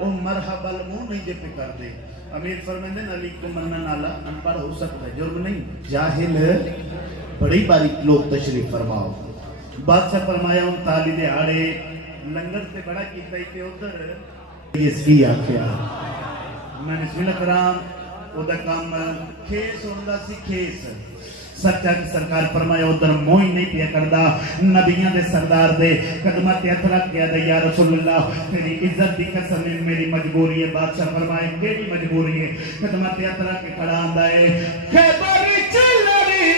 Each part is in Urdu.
وہ مرحبا المنہ نہیں جے پہ کر دے. امیر فرمائیں دے علی کو مننا نالا انپڑھ ہو سکتا ہے جرم نہیں جاہل بڑی باریک لوگ تشریف فرماؤ. بادشاہ فرمایا ان تالی دے آڑے لنگر سے بڑا کیتا ہی کہ ادھر اس کی آکھیا میں بسم اللہ کرام او دا کام کھیس ہوندہ سی کھیس سچا کہ سرکار فرمایا ادھر موئی نہیں پیا کردہ نبیاں دے سردار دے قدمت ہتھ رکھ گیا دے یا رسول اللہ تیری عزت دی قسم میری مجبوری ہے. بادشاہ فرمائے کیڑی مجبوری ہے؟ قدمت ہتھ رکھ کے کھڑا آندا ہے خیبر چلری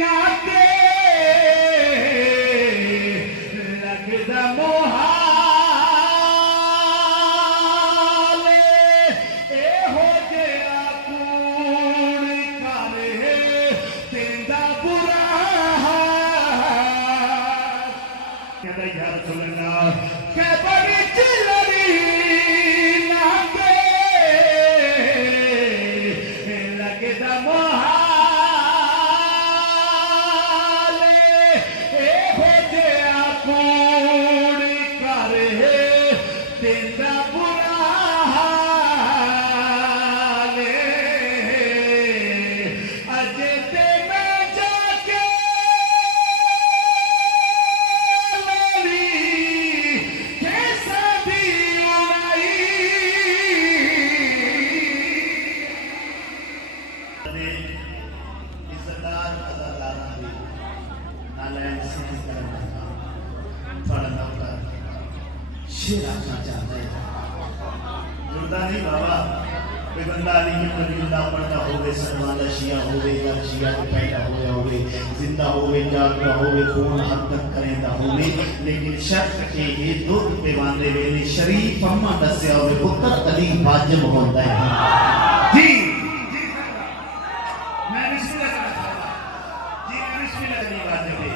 ناکے لگدا موہا شیر آنا چاہتا ہے جڑتا نہیں بابا کوئی بندہ علی کی نبی اللہ پڑھتا ہوئے سلمانہ شیعہ ہوئے یا شیعہ کے پیدا ہوئے زندہ ہوئے جاگتا ہوئے خون حرکت کریں دا ہوئے لیکن شرط کے یہ دو پیوانے ویلے شریف اما دسیا ہوئے پتر علی واجب ہوتا ہے. جی میں بسم اللہ کرتا جی میں بسم اللہ علی واجب ہے.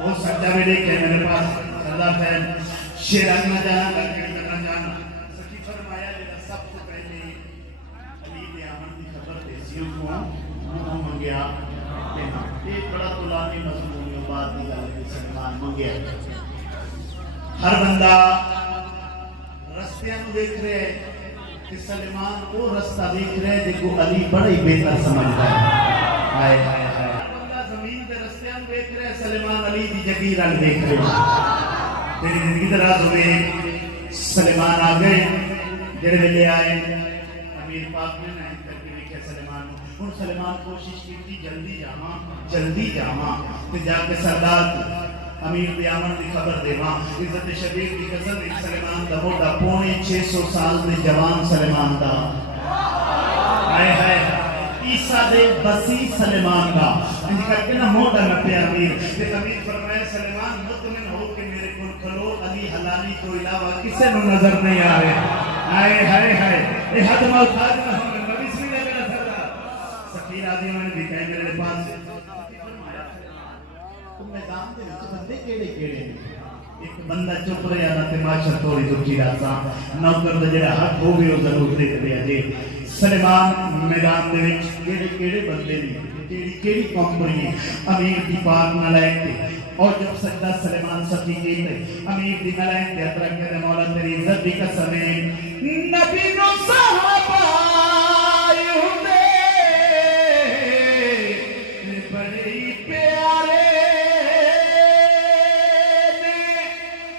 وہ سجدہ میں دیکھے میرے پاس سردار صاحب شیر آنا جانا لکڑی کرنا جانا سچی فرمایا لیکن سب سے پہلے علی نے آمن کی خبر دیسیوں کو منہ منگیا ایک بڑا طولانی مضمون بعد دی گل ہے سلمان منگیا. ہر بندہ رستیاں کو دیکھ رہے ہیں کہ سلمان وہ رستہ دیکھ رہے ہیں جس کو علی بڑا ہی بہتر سمجھتا ہے. ہائے ہائے ہائے ہر بندہ زمین پہ رستیاں کو دیکھ رہے ہیں سلمان علی دی جگیر رنگ دیکھ رہے ہیں. میری زندگی دراز ہوئے سلیمان آگئے جڑے ویلے آئے امیر پاک نے نائن کر کے لکھے سلیمان ان سلیمان کوشش کی جلدی جاما تو جا کے سردار امیر دیامن دی خبر دے ماں عزت شبیر کی قسم ایک سلیمان دا موٹا پونے 600 سال دے جوان سلیمان دا آئے ہائے عیسیٰ دے بسی سلیمان دا ان کر کے نا موٹا نپے امیر فرمایا سلیمان مطمئن ہو کہ میرے کل کھلو علی حلالی کو علاوہ کسے نو نظر نہیں آ رہے. آئے ہائے ہائے اے حد موتاج نہ ہوں میں بسم اللہ میرا سردار سفیر آدمی میں نے بھی کہے میرے پاس تم میدان دے وچ بندے کیڑے کیڑے ایک بندہ چپ رہا نا تے معاشر تھوڑی دکھی رہا نوکر دا جڑا حق ہو گئے وہ ضرور دیکھ دیا جی. سلیمان میدان دے وچ کیڑے کیڑے بندے نہیں کیڑی کمپنی امیر دی پاک نالائق تھے اور جب سجدہ سلیمان سفی کی تھے امیر دی نالائق تھے اترک کے مولا تیری عزت دی قسم ہے نبی نو صحابہ ہوندے بڑے پیارے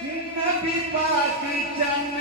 نبی پاک چن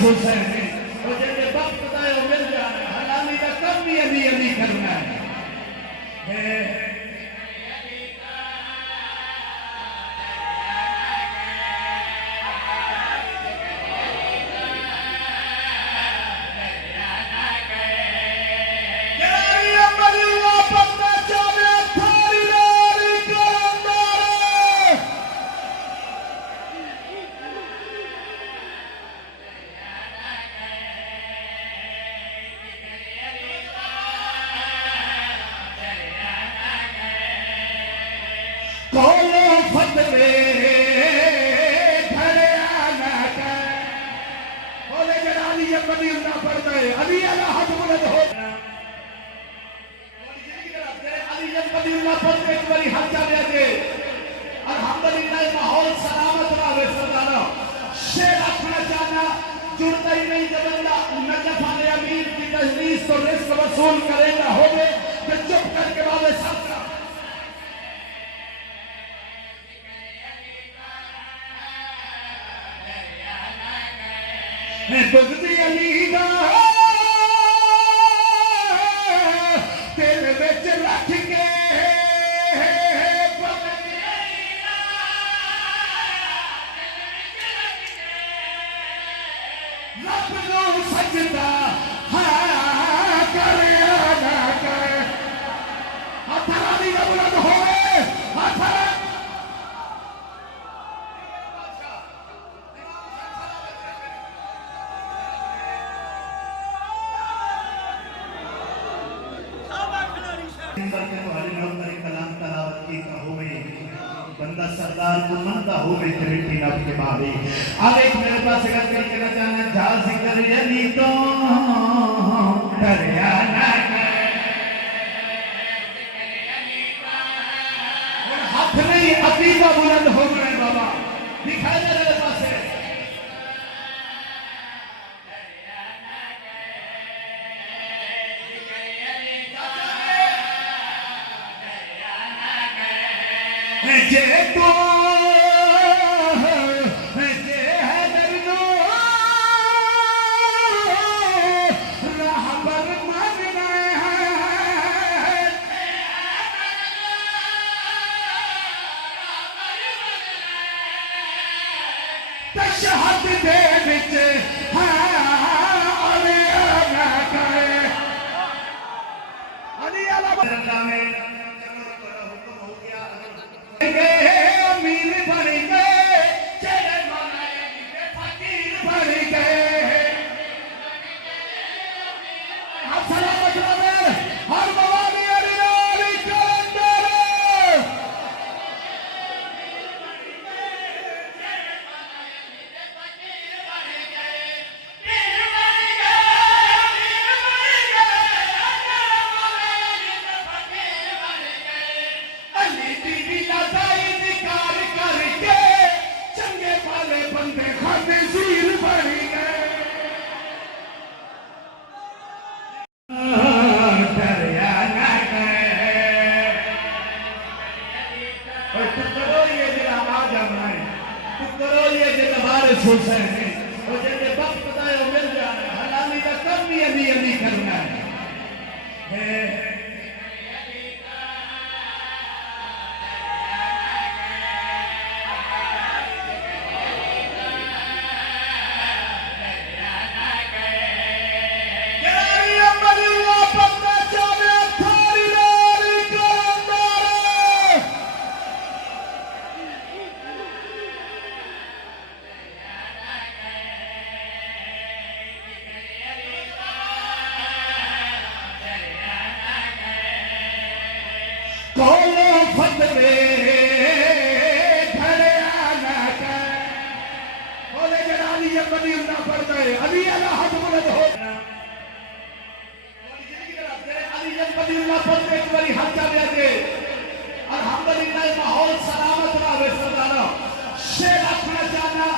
حسین ہے اور جیسے وقت بتائے وہ مل جانا ہے حلالی کا کم بھی علی کرنا ہے. کولو فتوے گھڑیا نہ کر بولے جڑا علی بنی اللہ پڑھتا ہے علی اللہ حد بلند ہو علی بنی اللہ پڑھتے ایک باری حد جا لیا کہ الحمدللہ ماحول سلامت رہے سردارہ شیر اپنا جانا جڑتا ہی نہیں جب اللہ نجف علی امیر کی تجلیس تو رزق وصول کرے گا ہوگے کہ چپ کر کے بابے سب کا بغضی علی دا دل وچ رکھ کے رب نو سجدہ کریا نہ کر ہاتھ علی دا بلند ہوئے ہاتھ بندہ سردار کو مندہ ہو میں ترٹی نب کے بابے اب ایک میرے پاس اگر کر کہنا چاہنا جا ذکر یعنی تو دریا نہ کر اور ہاتھ نہیں عقیدہ بلند ہو گئے بابا دکھائی دے میرے پاس ہے جے تو جے ہے دردو راہ پر ماننا ہے تشہد دے بچ علی نہ کرے علی اللہ امیر بن گئے چہرے مانائے فقیر بن گئے ہر سلامت رہے ہر موالی علی علی کندر علی بی لدائی نکار کر کے چنگے والے بندے خود زیر بڑھ گئے دریا نہ گئے اور پترو یہ دل آواز آمنا ہے پترو یہ دل بارے سوچ ہے اور جیسے وقت بتائے وہ مل جانا ہے حلالی کا کم بھی علی علی کرنا ہے کولو فتوے گھڑیا نہ کر بولے جڑا علی بنی اللہ پڑھتا ہے علی اللہ حد بلند ہو علی بنی اللہ پڑھتے ایک باری حد جا لیا کہ الحمدللہ ماحول سلامت رہے سردارہ شیر اپنا جانا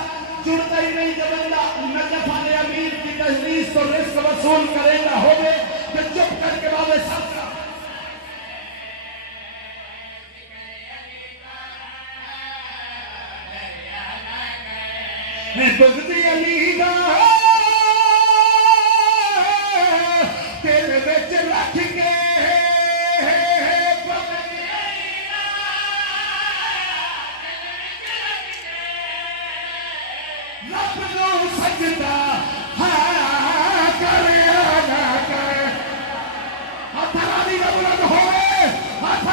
جڑتا ہی نہیں جب اللہ نجف علی امیر کی تجلیس تو رزق وصول کرے گا ہوگے کہ چپ کر کے بابے سب کا بغضی علی دا دل وچ رکھ کے رب نو سجدہ کریا نہ کر ہاتھ علی دا بلند ہوئے ہاتھ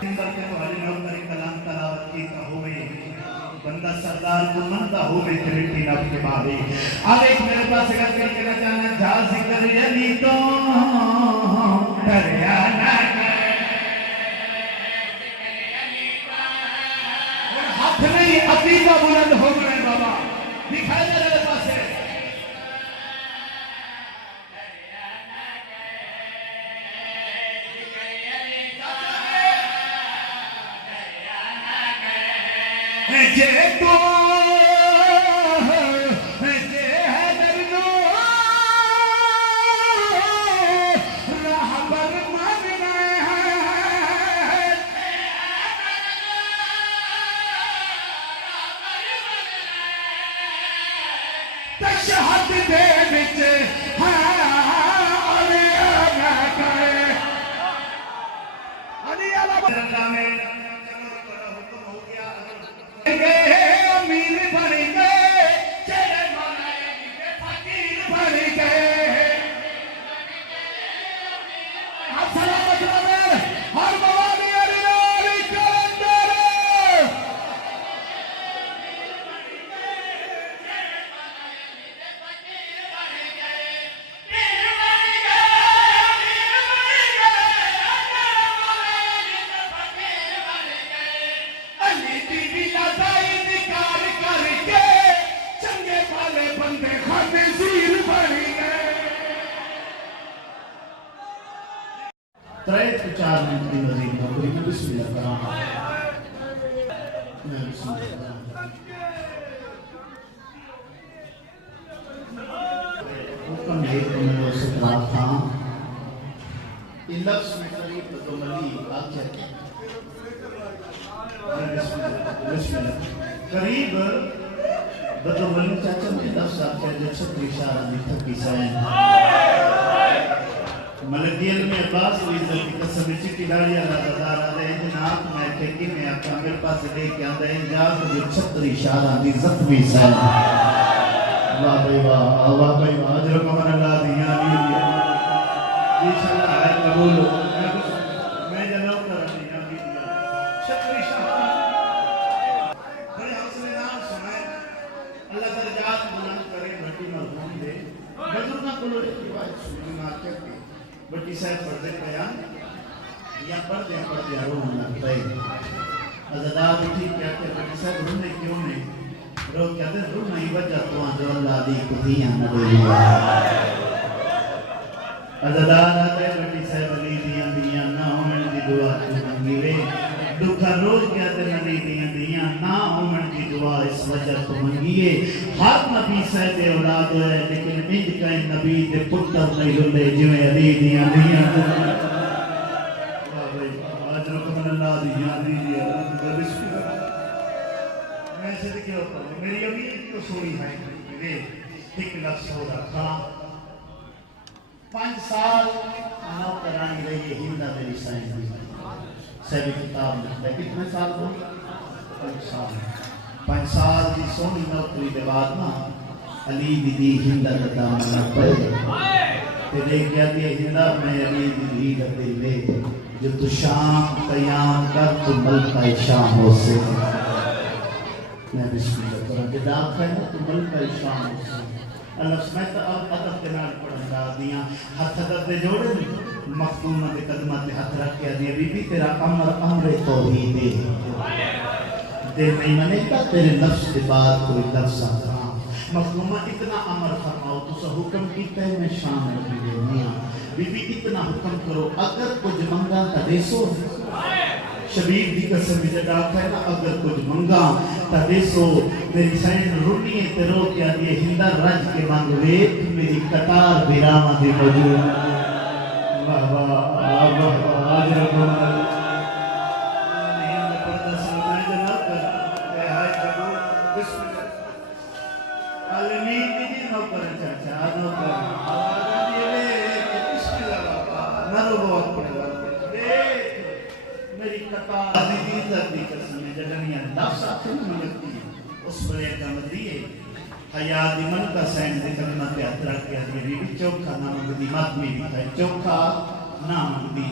اندر کے تو حلی نو کری کلام تلاوت کی ہوئے بندہ سردار کو منتا ہو میں کرتی نب کے بابے اب ایک میرے پاس اگر کر کے نہ چاہنا جا ذکر یعنی تو دریا نہ اور ہاتھ نہیں عقیدہ بلند ہو گئے بابا دکھائی دے میرے پاس ہے جے تو جے ہے درنو رہبر ماننا ہے تشہد دے وچ علی نہ کرے علی اللہ میں امیر بن گئے چہرے مانا فقیر بن گئے سلامت رہے ہر موانی علی کندر علی بی تریت چار منٹ کی وزیر نوکری میں بسم اللہ کرام میں بسم اللہ کرام حکم ہے کہ میں وہ سکرات تھا یہ لفظ میں قریب بدوملی آپ کہتے ہیں بسم اللہ قریب بدوملی چاچا میں لفظ آپ کہتے ہیں چھتر اشارہ نہیں تھکی سائن ملکیل میں عباس ہوئی عزت کی قسم چٹی ڈاڑی اللہ تدار آدھے جناب میں کہتی میں آقا میرے پاس لے کے آدھے جاگ جو چھتر اشارہ دی زخمی سائن واہ بھائی واہ حضر کمن اللہ دیا دیا انشاءاللہ ہے قبول میں جناب کر دیا چھتر اشارہ بڑے حوصلے نام سنائے اللہ درجات بلند کرے بھٹی مرحوم دے بزرگاں کو لوگ روایت سنی مارکت کی بٹی صاحب پردے پیان یا پردے روح لگتا ہے ازداد اٹھی کہتے ہیں بٹی صاحب روح نے کیوں نہیں روح کہتے ہیں روح نہیں بچا تو جو اللہ دی کتیاں نہ دے لیا ازداد آتے ہیں بٹی صاحب علی دیاں نہ ہومن دی دعا تو منگی وے دکھا روز کہتے ہیں علی دیاں نہ ہومن دی دعا اس وجہ تو منگیے ہر نبی صاحب اولاد ہے لیکن انج کا نبی دے پتر نہیں لے جویں علی دیاں آج رکمن اللہ دیاں بسم اللہ میں سے دیکھے ہوتا ہوں میری امید کو سوڑی ہے میرے ایک لفظ ہو رکھا 5 سال نو کرانی رہی ہے ہندہ میری سائن ہوئی سیبی کتاب لکھتا ہے کتنے سال ہو 5 سال 5 سال کی سونی نوکری دے بعد نا علی دی ہندہ دتا منا پڑے تے دیکھ گیا کہ ہندہ میں علی دی دتے لے جو تو شام قیام کر تو ملکہ شام ہو سے میں بسم اللہ کروں کہ داخل ہے تو ملکہ شام ہو سے اللہ سمجھتا اب عدب کے نال پڑھن دا دیاں ہاتھ عدب دے جوڑے مختومہ دے قدمہ تے ہاتھ رکھ کے دیا بی بی تیرا امر توحید دے نہیں منے کا تیرے لفظ کے بعد کوئی لفظ آتا مختومہ اتنا امر فرماؤ تو سا حکم کیتا ہے میں شام رکھی دے میاں بی بی اتنا حکم کرو اگر کچھ منگا تا دیسو شبیر دی قسم بھی جگہ ہے نا اگر کچھ منگا تا دیسو میری سائن رونی ہے تیرو کیا دیئے ہندہ رج کے مانگوے میری قطار بیراما دے موجود واہ واہ آج رکھو نہیں پردہ سلمائے جناب کر اے آئے جبو بسم اللہ علمین کی نوکر چاچا نوکر آوازہ دیلے بسم اللہ بابا نہ رو بہت پڑے میری قطار عزیزی زردی قسم ہے جگنیاں لفظ آتے ہیں ملکتی ہیں اس بڑے کا مدریے حیاتی من کا سین دے کلمہ پہ اترک کیا دیئے بھی چوکھا نام دی مات میں بھی تھا چوکھا نام دی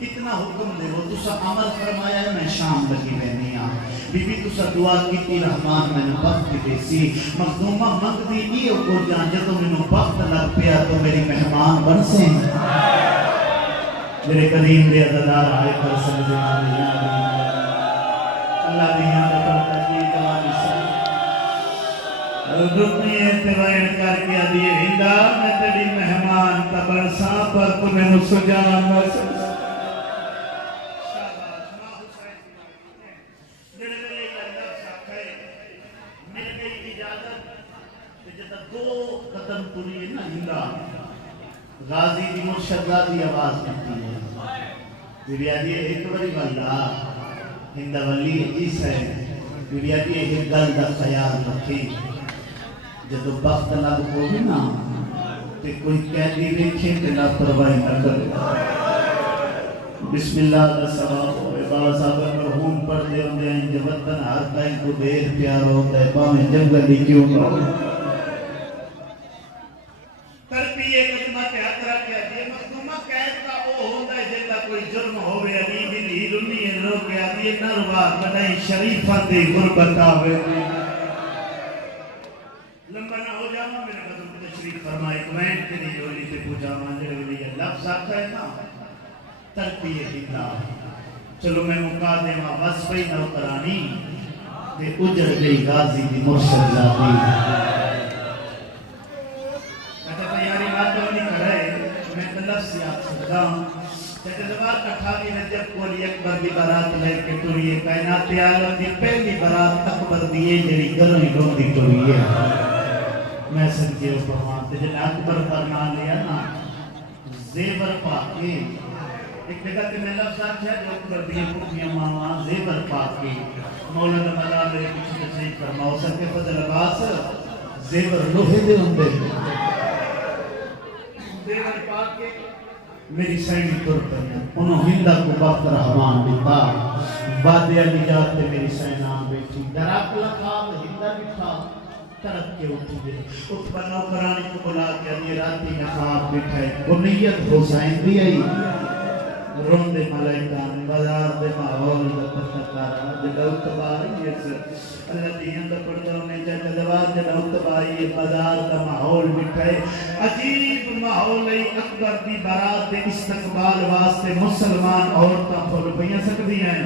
اتنا حکم دے وہ تسا عمل فرمایا ہے میں شام لگی بہنی ہاں بی بی تسا دعا کی رحمان میں نے وقت دے سی مخدومہ منگ دی یہ کو جان جدو میں نے وقت لگ پیا تو میری مہمان بن سے میرے قدیم دے عزدار آئے پر سجدے اللہ دیاں دے پڑھتا کی جوانی سے رکنی اتبائن کر کے دیئے ہندہ میں تیری مہمان تبر ساں پر تمہیں سجان مسل شاباش ماں حسین میرے لئے اللہ شاکھے مل گئی اجازت جتا دو قدم پوری ہے نا ہندہ غازی دی مرشد غازی آواز کرتی ہے بی آدھی ایک بری واللہ ہندہ ولی عیس ہے بی آدھی ایک گل دا خیال رکھی جدو وقت لگ ہوگی نا کہ کوئی قیدی دیکھے کہ نا پرواہی نہ کرے بسم اللہ دا ثواب ہوئے بابا صاحب مرحوم پڑھ دے ہوں دے ہیں جب وطن ہر تائیں کو دیر پیار ہوتا ہے باہیں جنگلی کیوں نہ ہو ترپیے قدمہ کے حق رکھے یہ مخدومہ قید کا او ہوتا ہے جنگا کوئی جرم ہوئے علی بھی نہیں رنی ہے رو کے آدھی نروا کدائی شریفہ دے غربت آوے لمبا نہ ہو جاما میرے قدم کو تشریف فرمائی کوئن تیری جولی سے پوچھا مانجر ولی لفظ آتا ہے نا ترپیے ہندہ چلو میں مکا دے ماں وصفی نو کرانی دے اجر گئی غازی دی مرشد ذاتی کہتا تیاری بات جو نہیں کر رہے میں تلف سے آپ سکتا ہوں کہتے زبار کٹھاوی رجب کولی اکبر دی برات لے کے توریے کائنات عالم دی پہلی برات اکبر دیئے جری گرمی ڈون دی توریے میں سنکے اوپر مانتے جن اکبر فرمان لیا نا زیبر پاکے ایک جگہ کہ میں لفظ آتا ہے جو اکبر دیئے پوکیاں ماں زیبر پاکے مولانا ملا میرے کچھ تشریف فرماؤ سکے فضل عباس زیبر لوہے دے ہوں دے زیبر پاکے میری سینی طور پر ہیں انہوں ہندہ کو وقت رحمان دیتا وعدیہ نجات تے میری سینان بیٹھی دراپ لکھاب ہندہ بٹھا ترک کے اٹھ دے اٹھ پر نوکرانی کو بلا کے یہ راتی میں خواب بٹھائے وہ نیت حسین بھی آئی رون دے ملائکان بازار دے ماحول دا پتکارا جگہ اتباری ہے سر اللہ دیہاں دا پردوں میں جگہ دوار جگہ اتباری ہے بازار دا ماحول بٹھائے عجیب ماحول ہے اکبر دی برات دے استقبال واسطے مسلمان عورتاں پھول پہیاں سکتی ہیں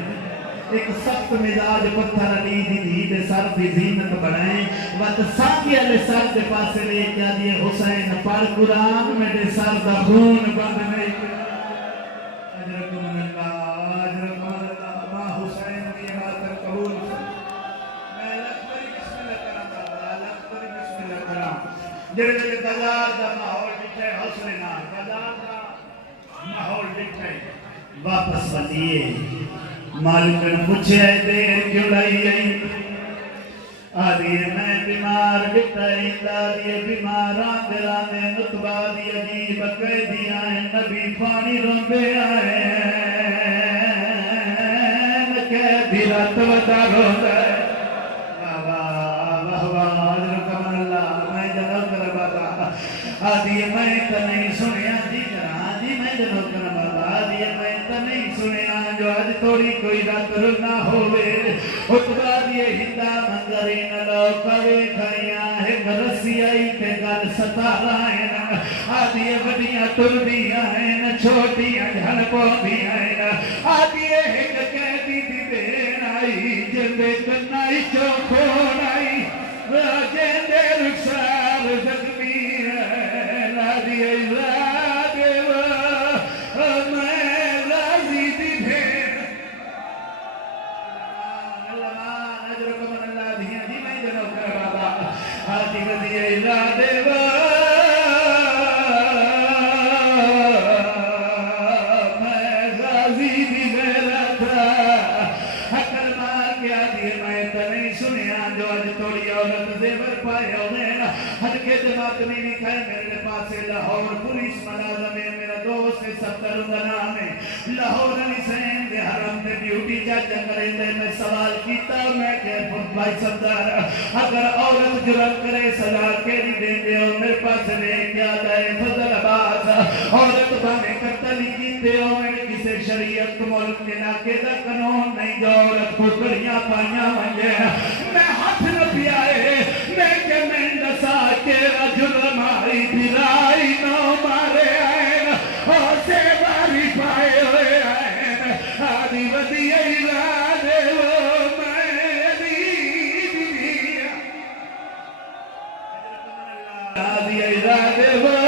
ایک سخت مزاج پتھر علی دی دے سر دی زینت بڑھائیں وقت ساکی علی سر دے پاسے لے کیا دیئے حسین پڑھ قرآن میں دے سر دا خون بند نہیں اجرکم اللہ ماں حسین دی عبادت قبول میں لکبری بسم اللہ کرام بابا لکبری بسم اللہ کرام جرے جرے بازار دا ماحول بٹھے حسن نار بازار دا ماحول بٹھے واپس بندیے مالک نے پوچھے دیر کیوں لائی آئی آدھیے میں بیمار بٹائی دادیے بیماران دلانے نتبا دی عجیب قیدی آئے نبی پانی روندے آئے قیدی رات ودا روندے رکم اللہ میں جنو کر بابا آدھیے میں تو نہیں سنیا جی کرا جی میں جنو کر بابا آدھیے میں تو نہیں سنیا جو آج تھوڑی کوئی رات رنا ہوئے اتبا دیئے ہندہ منظری نلو کوئے کھائیاں ہے گرسی آئی تے گل ستارائیں آدھیے بڑیاں تردیاں ہیں چھوٹیاں جھنپوں دیاں ہیں آدھیے ایک قیدی دی دین آئی جندے کنائی چوکھون آئی جندے رکسار زخمی ہے آدھیے لاہور پولیس ملازم ہے میرا دوست سفر نام ہے لاہور علی سین دے حرم دے ڈیوٹی چاچا کرے دے میں سوال کیتا میں کہ بھائی سردار اگر عورت جرم کرے سزا کیڑی دے دے ہو میرے پاس لے کیا جائے فضل عباس عورت بانے قتل کیتے ہو میں کسے شریعت ایک ملک علاقے دا قانون نہیں جو عورت پھکڑیاں پائیاں ونجے میں ہاتھ نہ پیائے میں کہ میں دسا کے جرم آئی پھرائی نو مارے آئین ہو سے باری پائے ہوئے آئین آدھی ودی ایرادے وہ میری بیویا آدھی ایرادے وہ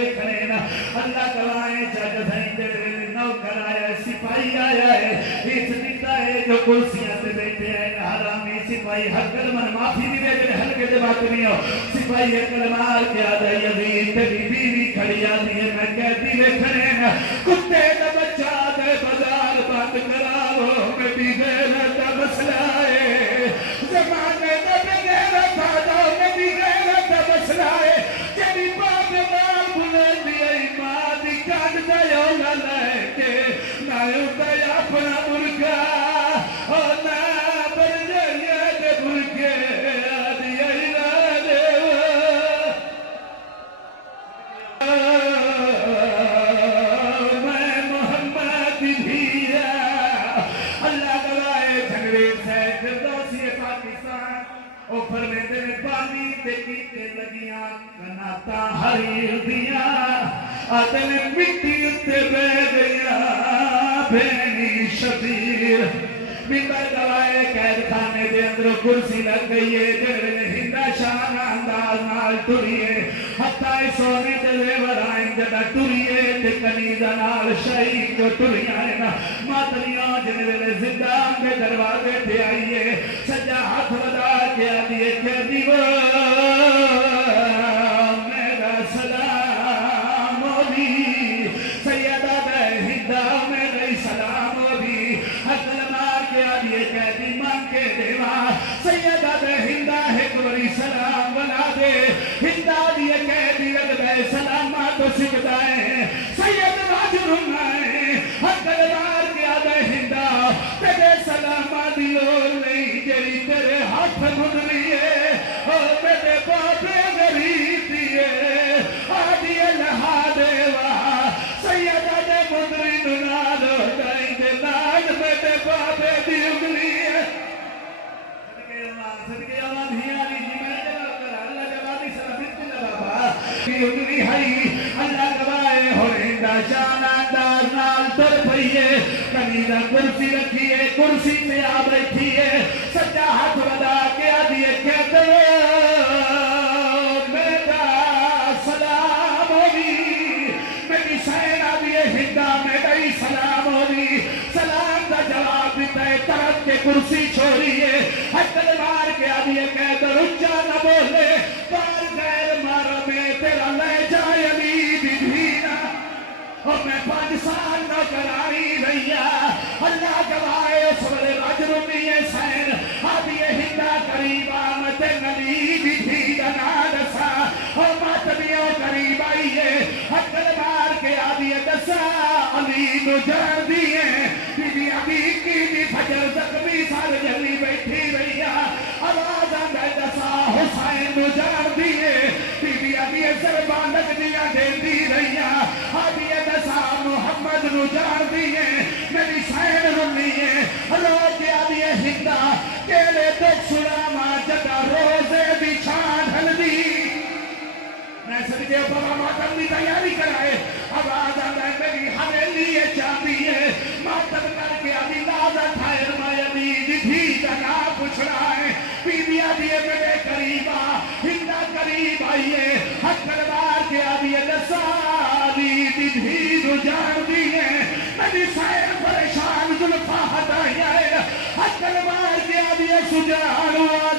اللہ کروائے جج سائیں تیرے نوکر آیا ہے سپاہی آیا ہے اس نکتا ہے جو کرسیاں سے بیٹھے ہیں حرامی سپاہی حق کلمان معافی بھی دے جنہیں حلقے دے بات نہیں ہو سپاہی کلمار کیا دے یزید تیری بیوی کھڑی آتی ہے میں کہتی ہوئے کھڑے ہیں کتے دا بچہ دے بازار بات کراو میں بھی غیرت دا مسئلہ ہے زمانے دا بغیرت آدھا میں بھی غیرت دا مسئلہ ہے جبی بات مال بلندی ایمان دی کان دایو لے کے نایو دایا اپنا مرکا اور نا برجریہ دے مرکے آدھی ایرادے میں محمد بھیرا اللہ گوائے جھنگوے سے فردوسی پاکستان او فرمیدے میں پانی دیکھی تے لگیاں کناتا حریر دیا آدھے مٹی اتے بے گیا بینی شبیر ممبر گوائے قید خانے دے اندر کرسی لگ گئی ہے جڑے ہندہ شان انداز نال ٹریے حتی سونے جلے ورائیں جڑا ٹریے تے کنیدہ نال شہید جو ٹریاں نا ماتریاں جنوے زندہ کے دروازے تے آئیے سجا ہاتھ ودا کے آدھیے کہ دیو میرا سلام ہوگی سیدہ بے ہندہ میرا سلام ہوگی حقل مار کے آدھیے کہ دی مان کے دیوا سیدہ بے ہندہ ایک سلام بنا دے ہندہ دیے کہ دی رگ بے سلامات سکھدائیں سید راجر ہمائیں حقل مار کے آدھے ہندہ تیرے سلامات دیو نہیں جری تیرے ہاتھ مدری ہے اور میرے باپے غریب دیئے آدھیے لہا دیوا سیدہ دے مدری ننال ہو جائیں دے نال میرے باپے دی اگلی ہے صدقے اللہ دھیانی جی میں جواب کرا اللہ جوابی سلامت کی جوابا دی اگلی ہے اللہ گوائے ہورندہ شان انداز نال تر پئیے کنیدہ کرسی رکھیے کرسی پہ آ بیٹھیے سچا ہاتھ ودا کے آدھیے کہتے میرا سلام ہوگی میری سین آدھیے ہندہ میرا ہی سلام ہوگی سلام دا جواب دیتا ہے طرف کے کرسی چھوڑیے حقل مار کے آدھیے کہتے رجا نہ بولے بار غیر مارا میں تیرا لے جائے علی بھی اور میں 5 سال نہ کرائی رہیا اللہ گوائے سورے رجرمی سین آدھیے ہندہ قریبا مت نبی بھی دنادسا اور ماتمیوں قریب آئیے حقل مار کے آدھیے دسا علی نجر دیئے بی ابھی کی بھی فجر زخمی سال جلی بیٹھی رہیا آواز آندھے دسا حسین نجر دیئے بی ابھی زربان لگ دیا دیتی رہیا آدھیے دسا محمد نجار دیئے میری سین رنیے لوگ دیا دیئے ہندہ کیلے تک سلاما جدا روزے بھی چھان ڈھل دی میں صدقے بابا ماتم دی تیاری کرائے آواز آدھا ہے میری حویلی چاہتی ہے ماتم کر کے ابھی لازہ تھائر مائمی بھی جنا پوچھ رہا ہے بی بی آدھیے میرے قریبا ہندہ قریب آئیے حق کردار کے آدھیے دسالی بھی رجان دیئے میری سائر پریشان ظلفہ ہٹائی آئے حق کردار کے آدھیے سجان ہوا